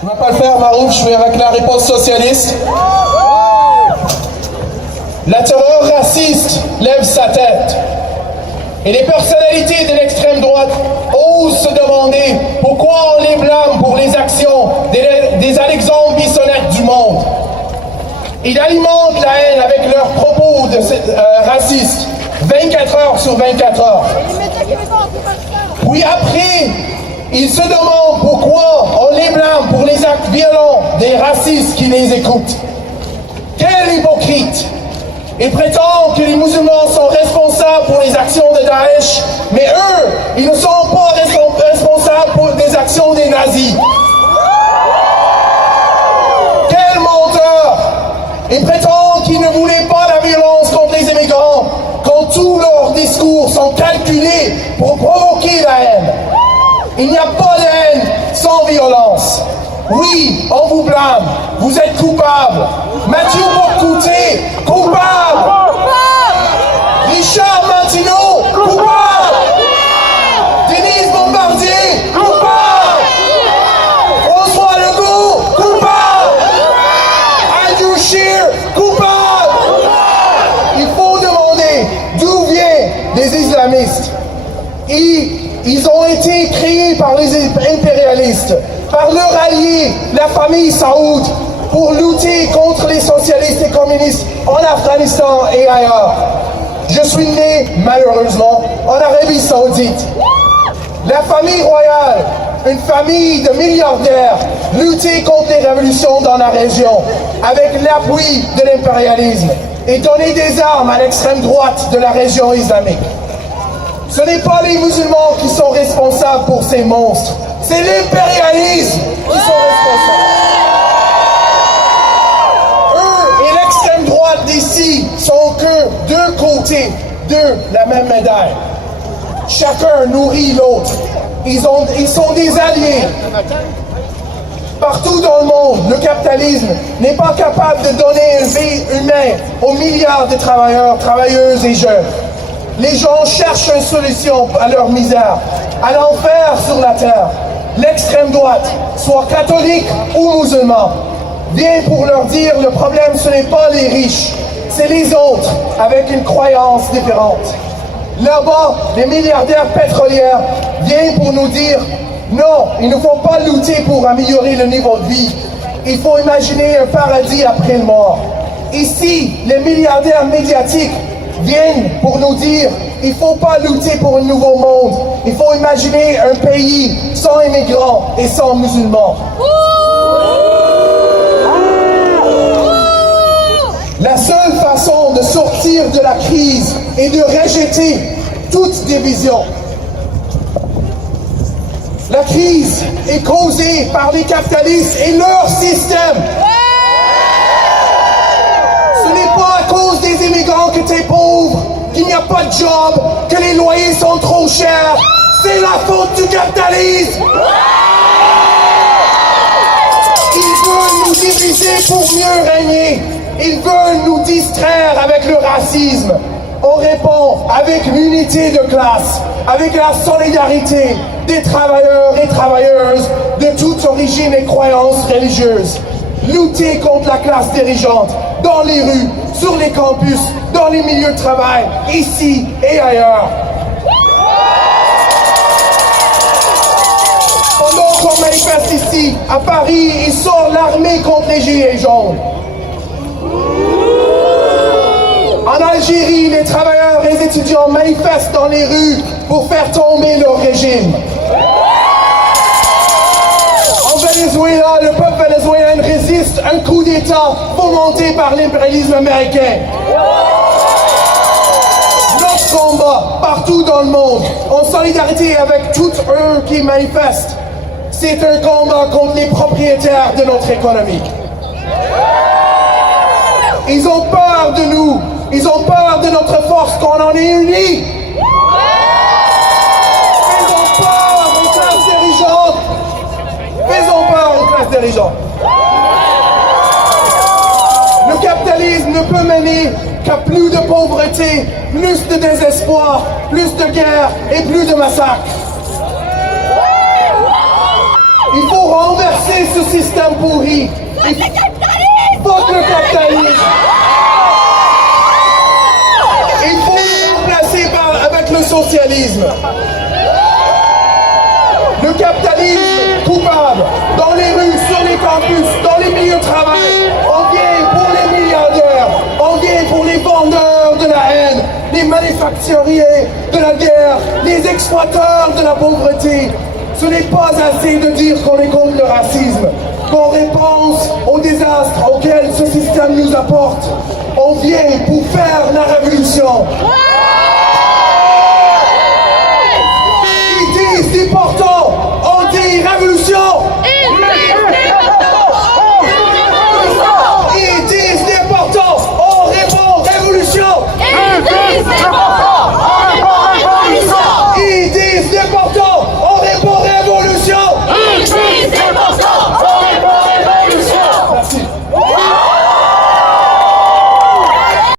Je m'appelle Fer Marouf, je suis avec la Riposte socialiste. La terreur raciste lève sa tête. Et les personnalités de l'extrême droite osent se demander pourquoi on les blâme pour les actions des Alexandre Bissonnette du monde. Ils alimentent la haine avec leurs propos racistes, 24 heures sur 24 heures. Puis après, ils se demandent pourquoi on les blâme pour les actes violents des racistes qui les écoutent. Quel hypocrite! Ils prétendent que les musulmans sont responsables pour les actions de Daesh, mais eux, ils ne sont pas responsables pour des actions des nazis. Quel menteur! Ils prétendent qu'ils ne voulaient pas la violence contre les immigrants, quand tous leurs discours sont calculés pour provoquer la haine. Il n'y a pas de haine sans violence. Oui, on vous blâme. Vous êtes coupable. Mathieu Bock-Côté, coupable. Richard Martineau, coupable. Denise Bombardier, coupable. François Legault, coupable. Andrew Scheer, coupable. Il faut demander d'où viennent les islamistes. Ils ont été créés par les impérialistes, par leur allié, la famille Saoud, pour lutter contre les socialistes et communistes en Afghanistan et ailleurs. Je suis né, malheureusement, en Arabie Saoudite. La famille royale, une famille de milliardaires, luttait contre les révolutions dans la région, avec l'appui de l'impérialisme, et donnait des armes à l'extrême droite de la région islamique. Ce n'est pas les musulmans qui sont responsables pour ces monstres, c'est l'impérialisme qui sont responsables. Eux et l'extrême droite d'ici sont que deux côtés de la même médaille. Chacun nourrit l'autre. Ils sont des alliés. Partout dans le monde, le capitalisme n'est pas capable de donner une vie humaine aux milliards de travailleurs, travailleuses et jeunes. Les gens cherchent une solution à leur misère, à l'enfer sur la terre. L'extrême droite, soit catholique ou musulman, vient pour leur dire le problème ce n'est pas les riches, c'est les autres avec une croyance différente. Là-bas, les milliardaires pétroliers viennent pour nous dire non, il ne faut pas lutter pour améliorer le niveau de vie. Il faut imaginer un paradis après le mort. Ici, les milliardaires médiatiques viennent pour nous dire il ne faut pas lutter pour un nouveau monde. Il faut imaginer un pays sans immigrants et sans musulmans. La seule façon de sortir de la crise est de rejeter toute division. La crise est causée par les capitalistes et leur système. Ce n'est pas à cause des immigrants que tu es pauvre, qu'il n'y a pas de job, que les loyers sont trop chers. C'est la faute du capitalisme. Ils veulent nous diviser pour mieux régner. Ils veulent nous distraire avec le racisme. On répond avec l'unité de classe, avec la solidarité des travailleurs et travailleuses de toute origine et croyances religieuses. Lutter contre la classe dirigeante dans les rues, sur les campus, dans les milieux de travail, ici et ailleurs. Pendant qu'on manifeste ici, à Paris, il sort l'armée contre les gilets jaunes. En Algérie, les travailleurs et les étudiants manifestent dans les rues pour faire tomber leur régime. En Venezuela, le peuple vénézuélien résiste à un coup d'État fomenté par l'impérialisme américain. Notre combat, partout dans le monde, en solidarité avec tous eux qui manifestent, c'est un combat contre les propriétaires de notre économie. Ils ont peur de nous. Ils ont peur de notre force qu'on en est unis. Faisons peur aux classes dirigeantes. Faisons peur aux classes dirigeantes. Le capitalisme ne peut mener qu'à plus de pauvreté, plus de désespoir, plus de guerre et plus de massacres. Il faut renverser ce système pourri. Vote le capitalisme. Il faut le remplacer avec le socialisme. Le capitalisme coupable, dans les rues, sur les campus, dans les milieux de travail, on vient pour les milliardaires, on vient pour les vendeurs de la haine, les manufacturiers de la guerre, les exploiteurs de la pauvreté. Ce n'est pas assez de dire qu'on est contre le racisme, qu'on réponse au désastre auquel ce système nous apporte. On vient pour faire la révolution. Ils disent déportons, on dit révolution.